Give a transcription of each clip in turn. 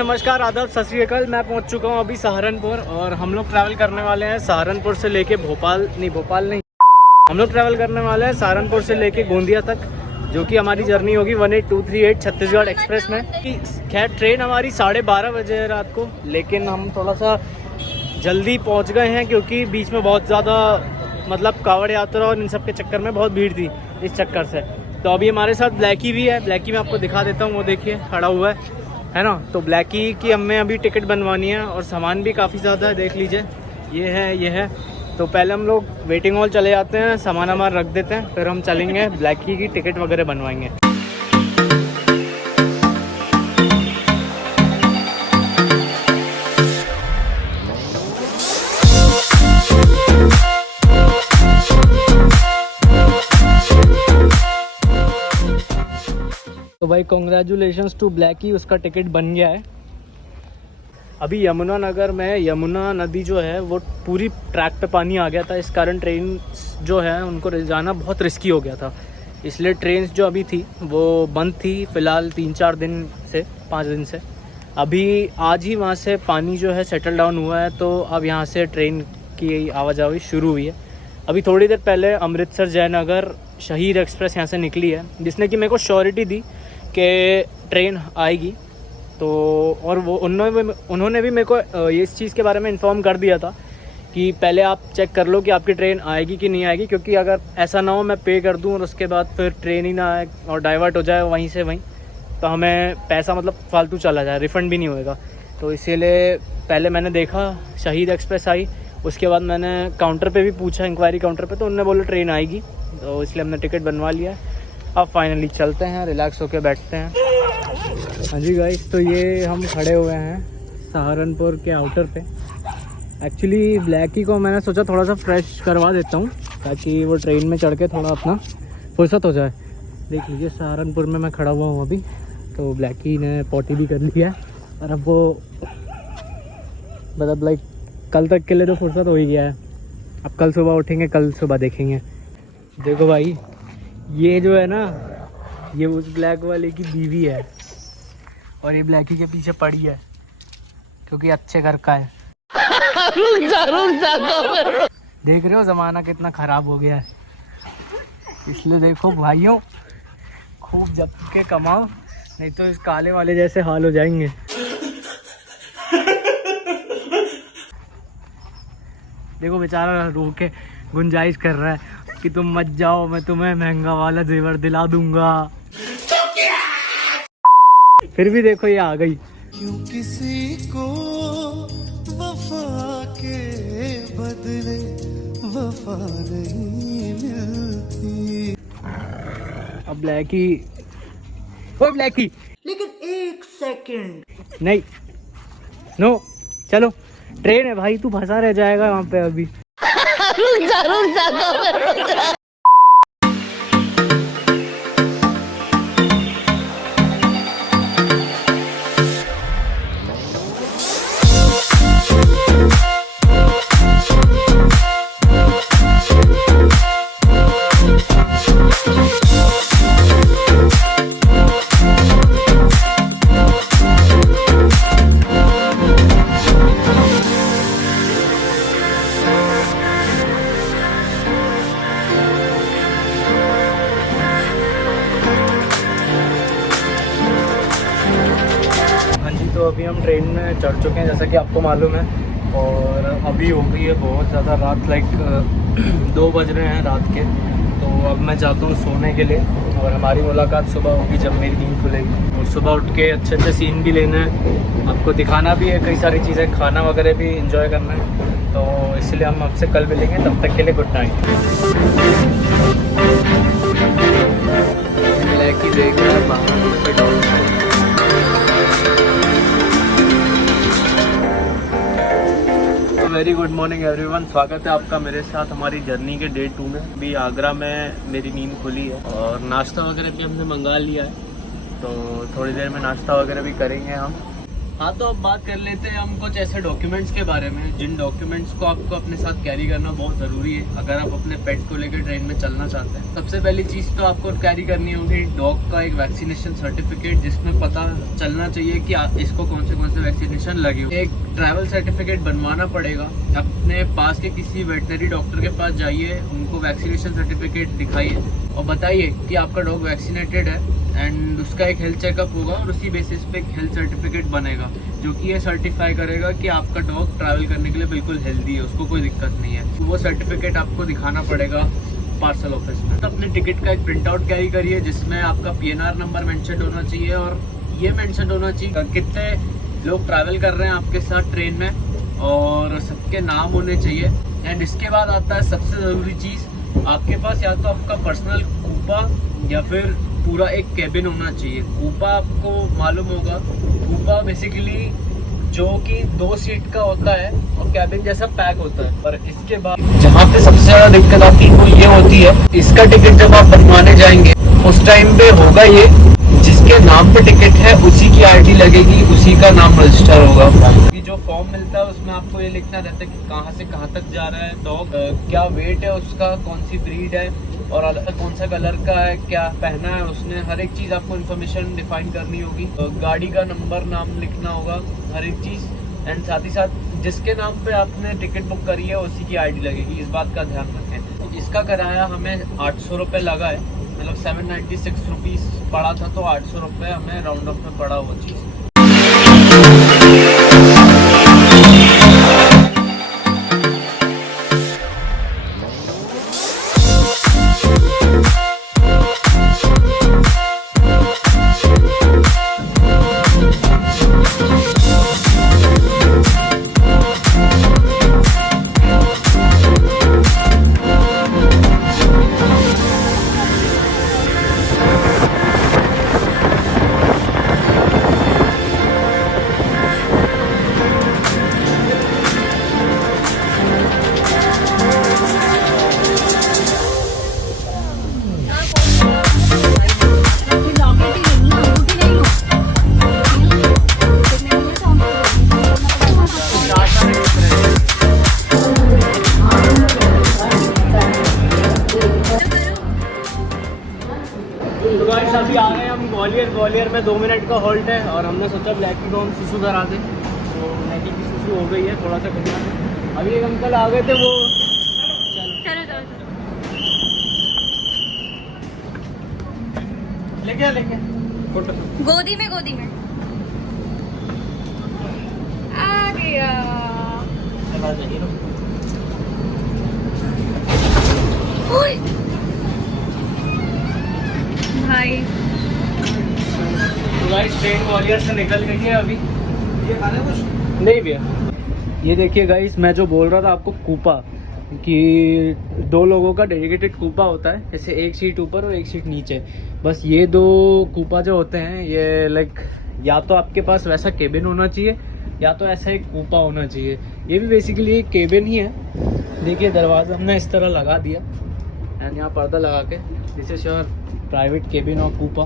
नमस्कार, आदाब, सत श्री अकाल। मैं पहुंच चुका हूं अभी सहारनपुर और हम लोग ट्रैवल करने वाले हैं सहारनपुर से लेके भोपाल नहीं, हम लोग ट्रैवल करने वाले हैं सहारनपुर से लेके गोंदिया तक, जो कि हमारी जर्नी होगी 18238 छत्तीसगढ़ एक्सप्रेस में। खैर ट्रेन हमारी 12:30 बजे है रात को, लेकिन हम थोड़ा सा जल्दी पहुंच गए हैं क्योंकि बीच में बहुत ज़्यादा मतलब कांवड़ यात्रा और इन सब के चक्कर में बहुत भीड़ थी, इस चक्कर से। तो अभी हमारे साथ ब्लैकी भी है, ब्लैकी मैं आपको दिखा देता हूँ, वो देखिए खड़ा हुआ है ना। तो ब्लैकी की हमें अभी टिकट बनवानी है और सामान भी काफ़ी ज़्यादा है, देख लीजिए ये है। तो पहले हम लोग वेटिंग हॉल चले जाते हैं, सामान हमारा रख देते हैं, फिर हम चलेंगे ब्लैकी की टिकट वगैरह बनवाएंगे। तो भाई कॉन्ग्रेचुलेशंस टू ब्लैकी, उसका टिकट बन गया है। अभी यमुनानगर में यमुना नदी जो है वो पूरी ट्रैक पे पानी आ गया था, इस कारण ट्रेन जो है उनको जाना बहुत रिस्की हो गया था, इसलिए ट्रेन जो अभी थी वो बंद थी फ़िलहाल 3-4 दिन से, 5 दिन से। अभी आज ही वहाँ से पानी जो है सेटल डाउन हुआ है, तो अब यहाँ से ट्रेन की आवाजाही शुरू हुई है। अभी थोड़ी देर पहले अमृतसर जयनगर शहीद एक्सप्रेस यहाँ से निकली है, जिसने कि मेरे को श्योरिटी दी कि ट्रेन आएगी। तो और वो उन्होंने भी मेरे को ये इस चीज़ के बारे में इन्फॉर्म कर दिया था कि पहले आप चेक कर लो कि आपकी ट्रेन आएगी कि नहीं आएगी, क्योंकि अगर ऐसा ना हो मैं पे कर दूं और उसके बाद फिर ट्रेन ही ना आए और डाइवर्ट हो जाए वहीं से वहीं, तो हमें पैसा मतलब फालतू चला जाए, रिफ़ंड भी नहीं होएगा। तो इसीलिए पहले मैंने देखा शहीद एक्सप्रेस आई, उसके बाद मैंने काउंटर पे भी पूछा, इंक्वायरी काउंटर पे, तो उन्होंने बोला ट्रेन आएगी, तो इसलिए हमने टिकट बनवा लिया है। अब फाइनली चलते हैं, रिलैक्स होकर बैठते हैं। हाँ जी गाइस, तो ये हम खड़े हुए हैं सहारनपुर के आउटर पे। एक्चुअली ब्लैकी को मैंने सोचा थोड़ा सा फ्रेश करवा देता हूँ ताकि वो ट्रेन में चढ़ के थोड़ा अपना फुर्सत हो जाए। देख लीजिए सहारनपुर में मैं खड़ा हुआ हूँ अभी, तो ब्लैकी ने पॉटी भी कर लिया है और अब वो मतलब लाइक कल तक के लिए तो फुर्सत हो ही गया है। अब कल सुबह उठेंगे, कल सुबह देखेंगे। देखो भाई, ये जो है ना, ये उस ब्लैक वाले की बीवी है और ये ब्लैकी के पीछे पड़ी है क्योंकि अच्छे घर का है। रुक जा। देख रहे हो ज़माना कितना ख़राब हो गया है, इसलिए देखो भाइयों खूब जप के कमाओ, नहीं तो इस काले वाले जैसे हाल हो जाएंगे। देखो बेचारा रो के गुंजाइश कर रहा है कि तुम मत जाओ, मैं तुम्हें महंगा वाला जेवर दिला दूंगा। फिर भी देखो ये आ गई। क्यों किसी को वफा के बदले वफा नहीं मिलती। अब ब्लैकी, ओ ब्लैकी, लेकिन 1 सेकंड नहीं, नो, चलो ट्रेन है भाई, तू फंसा रह जाएगा वहाँ पे अभी। रुक जा। तो अभी हम ट्रेन में चढ़ चुके हैं जैसा कि आपको मालूम है, और अभी हो गई है बहुत ज़्यादा रात, लाइक 2 बज रहे हैं रात के। तो अब मैं जाता हूँ सोने के लिए और हमारी मुलाकात सुबह होगी जब मेरी नींद खुलेगी, और सुबह उठ के अच्छे अच्छे सीन भी लेना है, आपको दिखाना भी है कई सारी चीज़ें, खाना वगैरह भी इंजॉय करना है। तो इसलिए हम आपसे कल मिलेंगे, तब तक के लिए गुड नाइट। ब्लैकी देख रहा है बाहर। वेरी गुड मॉर्निंग एवरीवन, स्वागत है आपका मेरे साथ हमारी जर्नी के डे 2 में। अभी आगरा में मेरी नींद खुली है और नाश्ता वगैरह भी हमने मंगा लिया है, तो थोड़ी देर में नाश्ता वगैरह भी करेंगे हम। हाँ, तो अब बात कर लेते हैं हम कुछ ऐसे डॉक्यूमेंट्स के बारे में जिन डॉक्यूमेंट्स को आपको अपने साथ कैरी करना बहुत ज़रूरी है अगर आप अपने पेट को लेकर ट्रेन में चलना चाहते हैं। सबसे पहली चीज़ तो आपको कैरी करनी होगी डॉग का एक वैक्सीनेशन सर्टिफिकेट, जिसमें पता चलना चाहिए कि इसको कौन से वैक्सीनेशन लगे हो। एक ट्रैवल सर्टिफिकेट बनवाना पड़ेगा, अपने पास के किसी वेटनरी डॉक्टर के पास जाइए, उनको वैक्सीनेशन सर्टिफिकेट दिखाइए और बताइए कि आपका डॉग वैक्सीनेटेड है एंड उसका एक हेल्थ चेकअप होगा और उसी बेसिस पे एक हेल्थ सर्टिफिकेट बनेगा जो कि ये सर्टिफाई करेगा कि आपका डॉग ट्रैवल करने के लिए बिल्कुल हेल्दी है, उसको कोई दिक्कत नहीं है। तो वो सर्टिफिकेट आपको दिखाना पड़ेगा पार्सल ऑफिस में। तो अपने टिकट का एक प्रिंट आउट कैरी करिए जिसमें आपका PNR नंबर मेंशन होना चाहिए और ये मेंशन होना चाहिए कितने लोग ट्रैवल कर रहे हैं आपके साथ ट्रेन में और सबके नाम होने चाहिए। एंड इसके बाद आता है सबसे ज़रूरी चीज़, आपके पास या तो आपका पर्सनल कूपा या फिर पूरा एक केबिन होना चाहिए। कूपा आपको मालूम होगा, कूपा बेसिकली जो कि 2 सीट का होता है और कैबिन जैसा पैक होता है। पर इसके बाद जहाँ पे सबसे ज़्यादा दिक्कत आती है वो ये होती है, इसका टिकट जब आप बनवाने जाएंगे उस टाइम पे होगा ये जिसके नाम पे टिकट है उसी की ID लगेगी, उसी का नाम रजिस्टर होगा। जो फॉर्म मिलता है उसमें आपको ये लिखना रहता है कि कहाँ से कहाँ तक जा रहा है डॉग, क्या वेट है उसका, कौन सी ब्रीड है और अलग कौन सा कलर का है, क्या पहना है उसने, हर एक चीज़ आपको इन्फॉर्मेशन डिफाइन करनी होगी। गाड़ी का नंबर नाम लिखना होगा, हर एक चीज़। एंड साथ ही साथ जिसके नाम पे आपने टिकट बुक करी है उसी की ID लगेगी, इस बात का ध्यान रखें। तो इसका किराया हमें 800 रुपये लगा है, मतलब 796 रुपीज़ पड़ा था, तो 800 रुपये हमें राउंड ऑफ में पड़ा वो चीज़। तो गाइस अभी आ गए हम ग्वालियर में 2 मिनट का हॉल्ट है और हमने सोचा ब्लैकी को हम सुसु करा दें। तो ब्लैकी की सुसु हो गई है, थोड़ा सा करना है। अभी एक अंकल आ गए थे, वो चलो लेके फोटो गोदी में आ गया। ओए भाई तो गाइस ट्रेन ग्वालियर से निकल गई है अभी। ये खाना कुछ नहीं भैया। ये देखिए गाइस, मैं जो बोल रहा था आपको कूपा, कि 2 लोगों का डेडिकेटेड कूपा होता है, जैसे एक सीट ऊपर और एक सीट नीचे। बस ये 2 कूपा जो होते हैं ये लाइक या तो आपके पास वैसा केबिन होना चाहिए या तो ऐसा एक कूपा होना चाहिए। ये भी बेसिकली एक केबिन ही है। देखिए दरवाज़ा हमने इस तरह लगा दिया एंड यहाँ पर्दा लगा के, this is your private cabin और कूपा।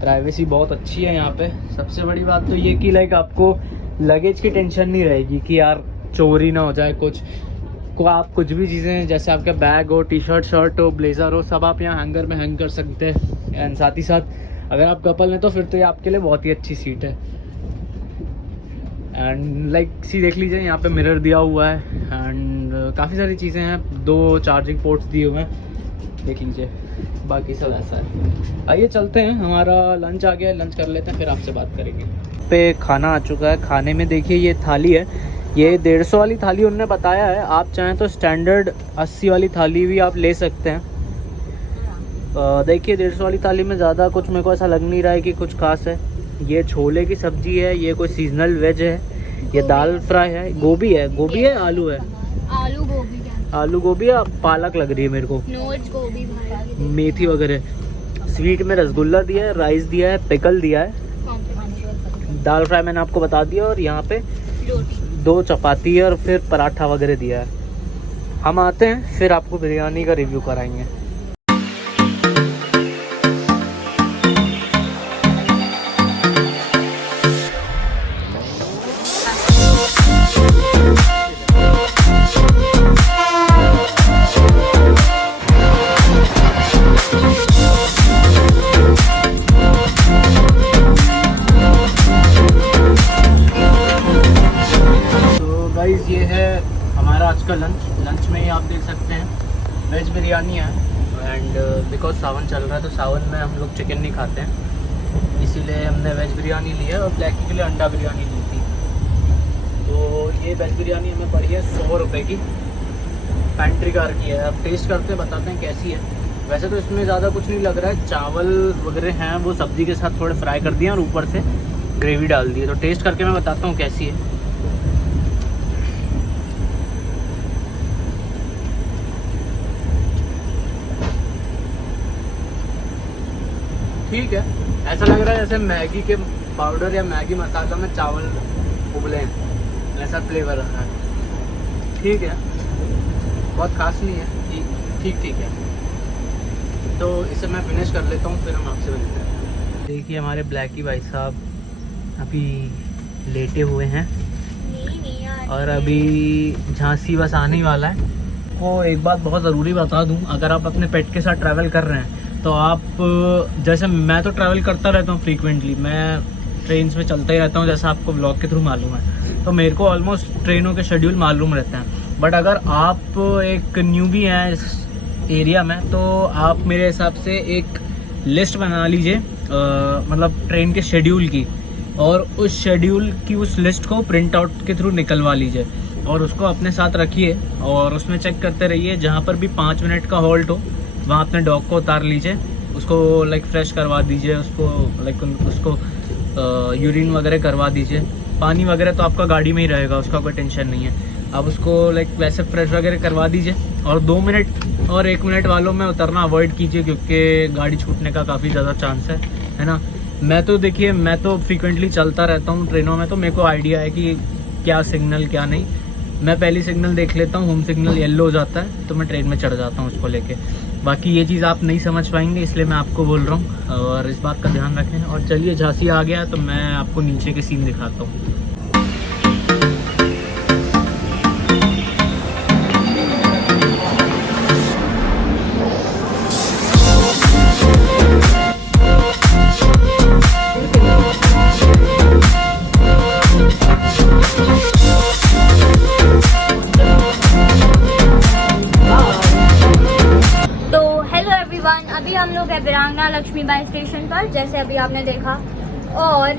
प्राइवेसी बहुत अच्छी है यहाँ पे। सबसे बड़ी बात तो ये कि लाइक आपको लगेज की टेंशन नहीं रहेगी कि यार चोरी ना हो जाए कुछ को। आप कुछ भी चीज़ें जैसे आपका बैग हो, टी-शर्ट, शर्ट हो, ब्लेज़र हो, सब आप यहाँ हैंगर में हैंग कर सकते हैं। एंड साथ ही साथ अगर आप कपल हैं तो फिर तो ये आपके लिए बहुत ही अच्छी सीट है। एंड लाइक सी देख लीजिए, यहाँ पे मिरर दिया हुआ है एंड काफ़ी सारी चीज़ें हैं, 2 चार्जिंग पोर्ट्स दिए हुए हैं, देख लीजिए। बाकी सब ऐसा है। आइए चलते हैं, हमारा लंच आ गया है, लंच कर लेते हैं फिर आपसे बात करेंगे। पे खाना आ चुका है। खाने में देखिए ये थाली है, ये 150 वाली थाली उन्होंने बताया है। आप चाहें तो स्टैंडर्ड 80 वाली थाली भी आप ले सकते हैं। देखिए 150 वाली थाली में ज़्यादा कुछ मेरे को ऐसा लग नहीं रहा है कि कुछ खास है। ये छोले की सब्जी है, ये कोई सीजनल वेज है, ये दाल फ्राई है, गोभी है आलू है, आलू गोभी या पालक लग रही है मेरे को, गोभी भाई, मेथी वगैरह। स्वीट में रसगुल्ला दिया है, राइस दिया है, पिकल दिया है, दाल फ्राई मैंने आपको बता दिया, और यहाँ पे 2 चपाती और फिर पराठा वगैरह दिया है। हम आते हैं फिर आपको बिरयानी का रिव्यू कराएंगे। आज का लंच में ही आप देख सकते हैं वेज बिरयानी है। एंड बिकॉज सावन चल रहा है तो सावन में हम लोग चिकन नहीं खाते हैं, इसीलिए हमने वेज बिरयानी ली है और ब्लैकी के लिए अंडा बिरयानी ली थी। तो ये वेज बिरयानी हमें पड़ी है 100 रुपये की, पेंट्री कार की है। अब टेस्ट करते बताते हैं कैसी है। वैसे तो इसमें ज़्यादा कुछ नहीं लग रहा है, चावल वगैरह हैं वो सब्ज़ी के साथ थोड़े फ्राई कर दिए और ऊपर से ग्रेवी डाल दी है। तो टेस्ट करके मैं बताता हूँ कैसी है। ठीक है, ऐसा लग रहा है जैसे मैगी के पाउडर या मैगी मसाला में चावल उबले हैं, ऐसा फ्लेवर आ रहा है। ठीक है, बहुत खास नहीं है, ठीक है। तो इसे मैं फिनिश कर लेता हूँ, फिर हम आपसे मिलते हैं। देखिए हमारे ब्लैकी भाई साहब अभी लेटे हुए हैं और अभी झांसी बस आने ही वाला है। वो एक बात बहुत ज़रूरी बता दूँ, अगर आप अपने पेट के साथ ट्रैवल कर रहे हैं तो आप, जैसे मैं तो ट्रैवल करता रहता हूँ फ्रीक्वेंटली, मैं ट्रेन्स में चलता ही रहता हूँ जैसा आपको ब्लॉग के थ्रू मालूम है, तो मेरे को ऑलमोस्ट ट्रेनों के शेड्यूल मालूम रहते हैं। बट अगर आप एक न्यूबी हैं इस एरिया में तो आप मेरे हिसाब से एक लिस्ट बना लीजिए, मतलब ट्रेन के शेड्यूल की, और उस शेड्यूल की उस लिस्ट को प्रिंट आउट के थ्रू निकलवा लीजिए और उसको अपने साथ रखिए और उसमें चेक करते रहिए। जहाँ पर भी 5 मिनट का हॉल्ट हो वहाँ अपने डॉग को उतार लीजिए, उसको लाइक फ्रेश करवा दीजिए, उसको लाइक उसको यूरिन वगैरह करवा दीजिए। पानी वगैरह तो आपका गाड़ी में ही रहेगा, उसका कोई टेंशन नहीं है। आप उसको लाइक वैसे फ्रेश वगैरह करवा दीजिए और 2 मिनट और 1 मिनट वालों में उतरना अवॉइड कीजिए, क्योंकि गाड़ी छूटने का काफ़ी ज़्यादा चांस है ना। मैं तो देखिए, मैं तो फ्रीक्वेंटली चलता रहता हूँ ट्रेनों में, तो मेरे को आइडिया है कि क्या सिग्नल क्या नहीं। मैं पहली सिग्नल देख लेता हूँ, होम सिग्नल येलो हो जाता है तो मैं ट्रेन में चढ़ जाता हूँ उसको लेके। बाकी ये चीज़ आप नहीं समझ पाएंगे, इसलिए मैं आपको बोल रहा हूँ और इस बात का ध्यान रखें। और चलिए, झांसी आ गया तो मैं आपको नीचे के सीन दिखाता हूँ। अभी हम लोग है वीरांगना लक्ष्मीबाई स्टेशन पर, जैसे अभी आपने देखा, और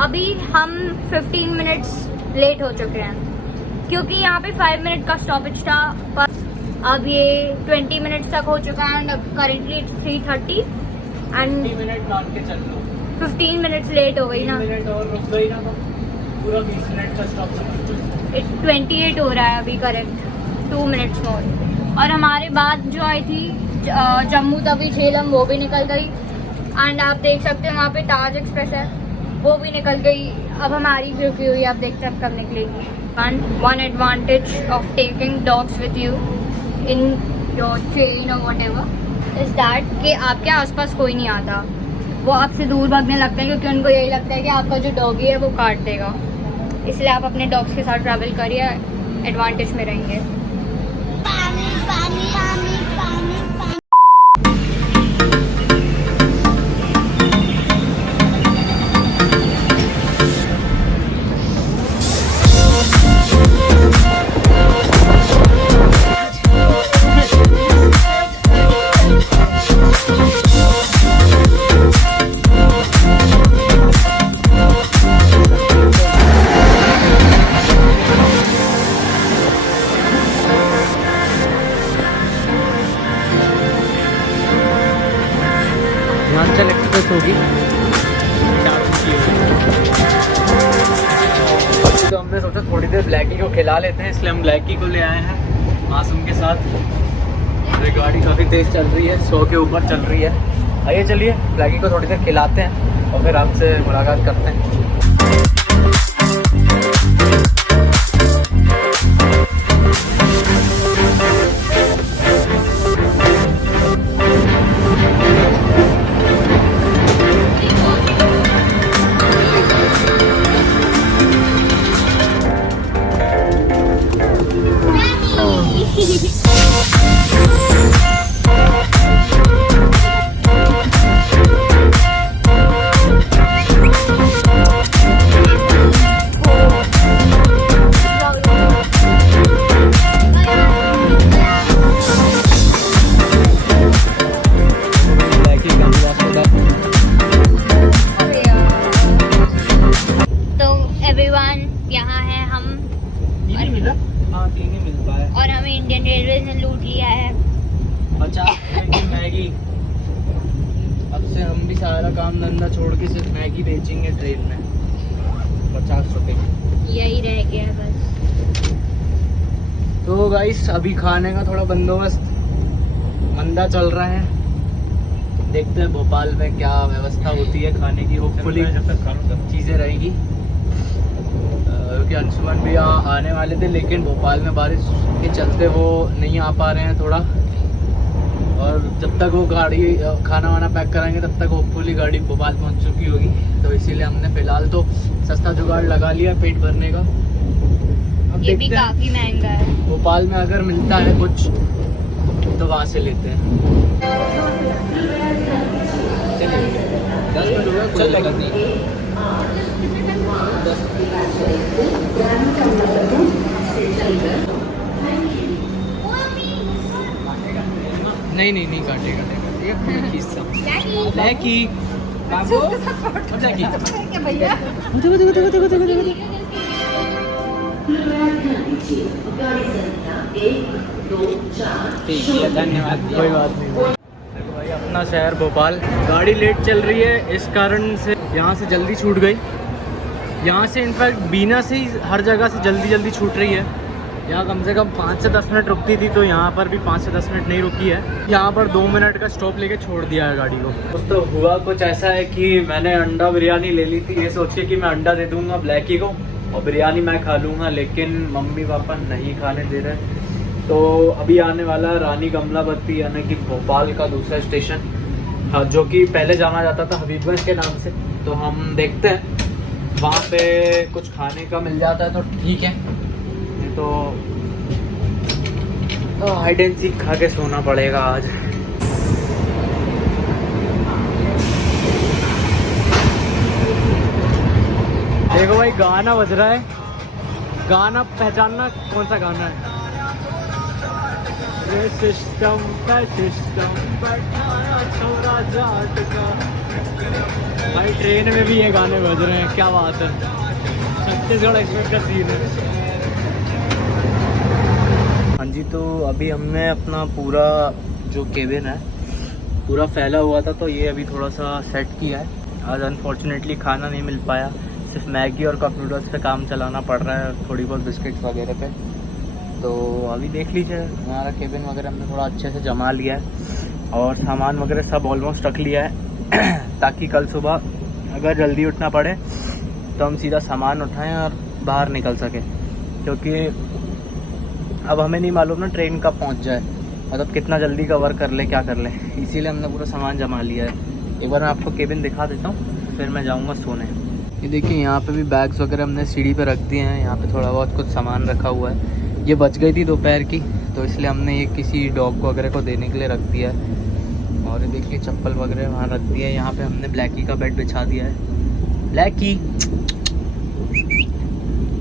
अभी हम 15 मिनट्स लेट हो चुके हैं क्योंकि यहाँ पे 5 मिनट का स्टॉपेज था, पर अब ये 20 मिनट्स तक हो चुका है and currently it's 3:30 and 20 minute मान के चल लो, 15 मिनट्स लेट हो गई ना, 20 मिनट और रुक गई ना तो पूरा 20 मिनट का स्टॉप समझ। 28 हो रहा है अभी, करेक्ट 2 मिनट्स मोर। और हमारे बाद जो आई थी जम्मू तवी झेलम, वो भी निकल गई एंड आप देख सकते हैं वहाँ पे ताज एक्सप्रेस है, वो भी निकल गई। अब हमारी भी रुकी हुई, आप देखते हैं अब कब निकलेगी। One advantage of taking dogs with you in your train और वट एवर इज दैट कि आपके आसपास कोई नहीं आता, वो आपसे दूर भागने लगते हैं क्योंकि उनको यही लगता है कि आपका जो डॉगी है वो काट देगा। इसलिए आप अपने डॉग्स के साथ ट्रैवल करिए, एडवांटेज में रहेंगे। हिमाचल एक्सप्रेस होगी, तो हमने सोचा थोड़ी देर ब्लैकी को खिला लेते हैं, इसलिए हम ब्लैकी को ले आए हैं मासूम के साथ। गाड़ी काफ़ी तेज़ चल रही है, 100 के ऊपर चल रही है। आइए चलिए ब्लैकी को थोड़ी देर खिलाते हैं और फिर आपसे मुलाकात करते हैं। एवरीवन, यहाँ है हम। तीन ही मिला? हाँ, तीन ही मिलता है। और हमें इंडियन रेलवे ने लूट लिया है 50 रुपए की मैगी। अब से हम भी सारा काम धंधा छोड़ के सिर्फ मैगी बेचेंगे ट्रेन में। 50 रुपए की। यही रह गया बस। तो गाइस अभी खाने का थोड़ा बंदोबस्त मंदा चल रहा है। देखते हैं भोपाल में क्या व्यवस्था होती है खाने की। होपफुली चीज़ें रहेगी, क्योंकि अंशुमन भी आने वाले थे, लेकिन भोपाल में बारिश के चलते वो नहीं आ पा रहे हैं थोड़ा। और जब तक वो गाड़ी खाना वाना पैक कराएंगे तब तक होपफुली गाड़ी भोपाल पहुंच चुकी होगी। तो इसीलिए हमने फ़िलहाल तो सस्ता जुगाड़ लगा लिया पेट भरने का। अब ये भी देखते हैं काफी महंगा है। भोपाल में अगर मिलता है कुछ तो वहाँ से लेते हैं। नहीं काटेगा। लैकी बाबू ठीक है, धन्यवाद। कोई बात नहीं। देखो भाई, अपना शहर भोपाल, गाड़ी लेट चल रही है, इस कारण से यहाँ से जल्दी छूट गई। यहाँ से इनफैक्ट बीना से ही हर जगह से जल्दी छूट रही है। यहाँ कम से कम 5 से 10 मिनट रुकती थी, तो यहाँ पर भी 5 से 10 मिनट नहीं रुकी है। यहाँ पर 2 मिनट का स्टॉप लेके छोड़ दिया है गाड़ी को। दोस्तों हुआ कुछ ऐसा है कि मैंने अंडा बिरयानी ले ली थी, ये सोच के कि मैं अंडा दे दूँगा ब्लैकी को और बिरयानी मैं खा लूँगा, लेकिन मम्मी पापा नहीं खाने दे रहे। तो अभी आने वाला रानी कमलापति यानी कि भोपाल का दूसरा स्टेशन, हाँ, जो कि पहले जाना जाता था हबीबगंज के नाम से। तो हम देखते हैं वहाँ पे कुछ खाने का मिल जाता है तो ठीक है, नहीं तो हाइड एंड सीक खा के सोना पड़ेगा आज। देखो भाई, गाना बज रहा है। गाना पहचानना कौन सा गाना है? सिस्टम बैठाया छोरा जाट का। भाई ट्रेन में भी ये गाने बज रहे हैं, क्या बात है। छत्तीसगढ़ एक्सप्रेस का सीन है। हाँ जी, तो अभी हमने अपना पूरा जो केबिन है पूरा फैला हुआ था, तो ये अभी थोड़ा सा सेट किया है। आज अनफॉर्चुनेटली खाना नहीं मिल पाया, सिर्फ मैगी और कप नूडल्स पे काम चलाना पड़ रहा है, थोड़ी बहुत बिस्किट्स वगैरह पे। तो अभी देख लीजिए, हमारा केबिन वगैरह हमने थोड़ा अच्छे से जमा लिया है और सामान वगैरह सब ऑलमोस्ट रख लिया है, ताकि कल सुबह अगर जल्दी उठना पड़े तो हम सीधा सामान उठाएं और बाहर निकल सकें। क्योंकि अब हमें नहीं मालूम ना ट्रेन कब पहुंच जाए, मतलब कितना जल्दी कवर कर ले, क्या कर ले, इसीलिए हमने पूरा सामान जमा लिया है। एक बार मैं आपको केबिन दिखा देता हूँ, फिर मैं जाऊँगा सोने। ये देखिए, यहाँ पे भी बैग्स वगैरह हमने सीढ़ी पे रख दिए हैं। यहाँ पे थोड़ा बहुत कुछ सामान रखा हुआ है। ये बच गई थी दोपहर की, तो इसलिए हमने ये किसी डॉग को वगैरह को देने के लिए रख दिया है। और ये देखिए चप्पल वगैरह वहाँ रख दिया है। यहाँ पे हमने ब्लैकी का बेड बिछा दिया है। ब्लैकी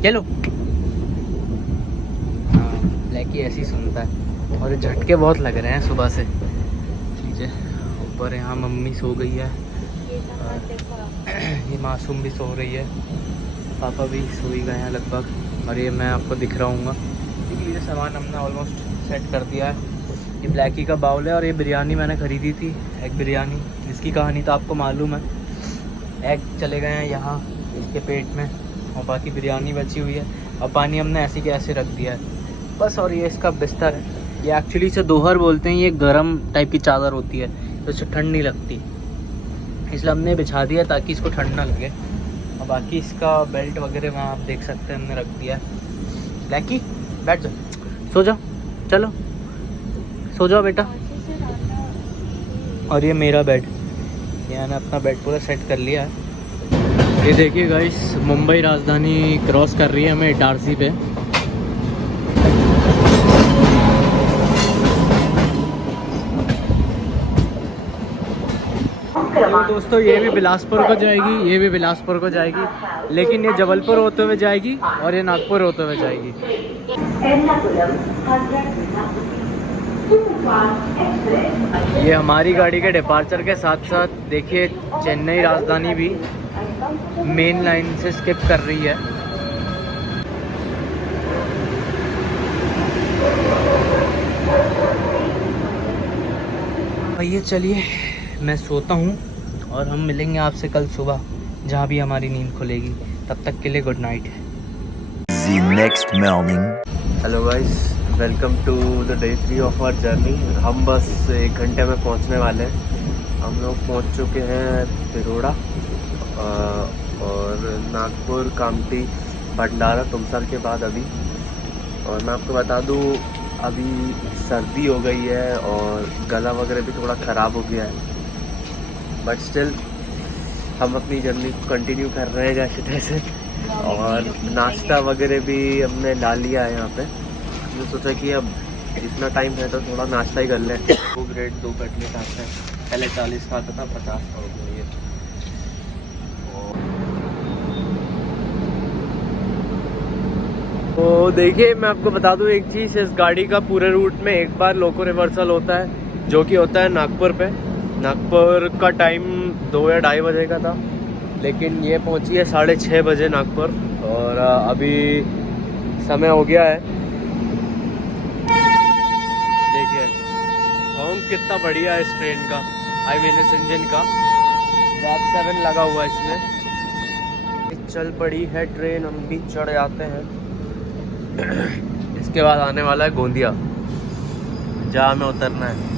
चलो। हाँ, ब्लैकी ऐसे ही सुनता है। और ये झटके बहुत लग रहे हैं सुबह से। ठीक है, ऊपर यहाँ मम्मी सो गई है, ये मासूम भी सो रही है, पापा भी सो ही गए हैं लगभग। और ये मैं आपको दिख रहा हूँ। ये सामान हमने ऑलमोस्ट सेट कर दिया है। ये ब्लैकी का बाउल है और ये बिरयानी मैंने ख़रीदी थी, एग बिरयानी, जिसकी कहानी तो आपको मालूम है। एग चले गए हैं यहाँ इसके पेट में और बाकी बिरयानी बची हुई है और पानी हमने ऐसे के ऐसे रख दिया है बस। और ये इसका बिस्तर है, ये एक्चुअली इसे दोहर बोलते हैं। ये गर्म टाइप की चादर होती है, तो इससे ठंड नहीं लगती, इसलिए हमने बिछा दिया ताकि इसको ठंड ना लगे। और बाकी इसका बेल्ट वगैरह वहाँ आप देख सकते हैं, हमने रख दिया है। ब्लैकी बैठ जाओ, सो जाओ, चलो सो जाओ बेटा। और ये मेरा बेड, ये मैंने अपना बेड पूरा सेट कर लिया है। ये देखिए गाइस, मुंबई राजधानी क्रॉस कर रही है हमें इटारसी पे। तो दोस्तों ये भी बिलासपुर को जाएगी, ये भी बिलासपुर को जाएगी, लेकिन ये जबलपुर होते हुए जाएगी और ये नागपुर होते हुए जाएगी। ये हमारी गाड़ी के डिपार्चर के साथ साथ देखिए चेन्नई राजधानी भी मेन लाइन से स्किप कर रही है। भैया चलिए मैं सोता हूँ और हम मिलेंगे आपसे कल सुबह जहाँ भी हमारी नींद खुलेगी। तब तक के लिए good night. The next morning. Hello guys, welcome to the day 3 of our journey. हम बस 1 घंटे में पहुंचने वाले हैं। हम लोग पहुंच चुके हैं तिरोड़ा और नागपुर, कामठी, भंडारा, तुमसर के बाद अभी। और मैं आपको बता दूं अभी सर्दी हो गई है और गला वगैरह भी थोड़ा ख़राब हो गया है, बट स्टिल हम अपनी जर्नी को कंटिन्यू कर रहे हैं जैसे तैसे। और नाश्ता वगैरह भी हमने ला लिया है यहाँ पे। हमने सोचा कि अब इतना टाइम है तो थोड़ा नाश्ता ही कर लें। 2 ब्रेड 2 कटलेट आता है, पहले 40 का आता था, 50 का हो गया ये। तो देखिए मैं आपको बता दूं एक चीज़, इस गाड़ी का पूरे रूट में एक बार लोको रिवर्सल होता है जो कि होता है नागपुर पे। नागपुर का टाइम 2 या 2:30 बजे का था, लेकिन ये पहुंची है 6:30 बजे नागपुर। और अभी समय हो गया है, देखिए हॉर्न कितना बढ़िया है इस ट्रेन का, आई मीन इस इंजन का। वैप 7 लगा हुआ है इसमें। चल पड़ी है ट्रेन, हम भी चढ़ जाते हैं। इसके बाद आने वाला है गोंदिया, जहाँ हमें उतरना है।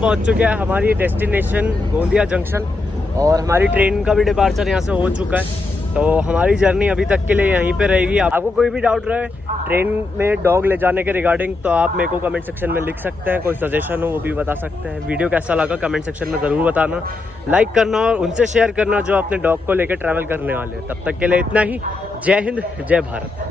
पहुंच चुके हैं हमारी डेस्टिनेशन गोंदिया जंक्शन, और हमारी ट्रेन का भी डिपार्चर यहाँ से हो चुका है। तो हमारी जर्नी अभी तक के लिए यहीं पे रहेगी। आपको कोई भी डाउट रहे ट्रेन में डॉग ले जाने के रिगार्डिंग, तो आप मेरे को कमेंट सेक्शन में लिख सकते हैं। कोई सजेशन हो वो भी बता सकते हैं। वीडियो कैसा लगा कमेंट सेक्शन में ज़रूर बताना, लाइक करना और उनसे शेयर करना जो अपने डॉग को लेकर ट्रैवल करने वाले हैं। तब तक के लिए इतना ही। जय हिंद, जय भारत।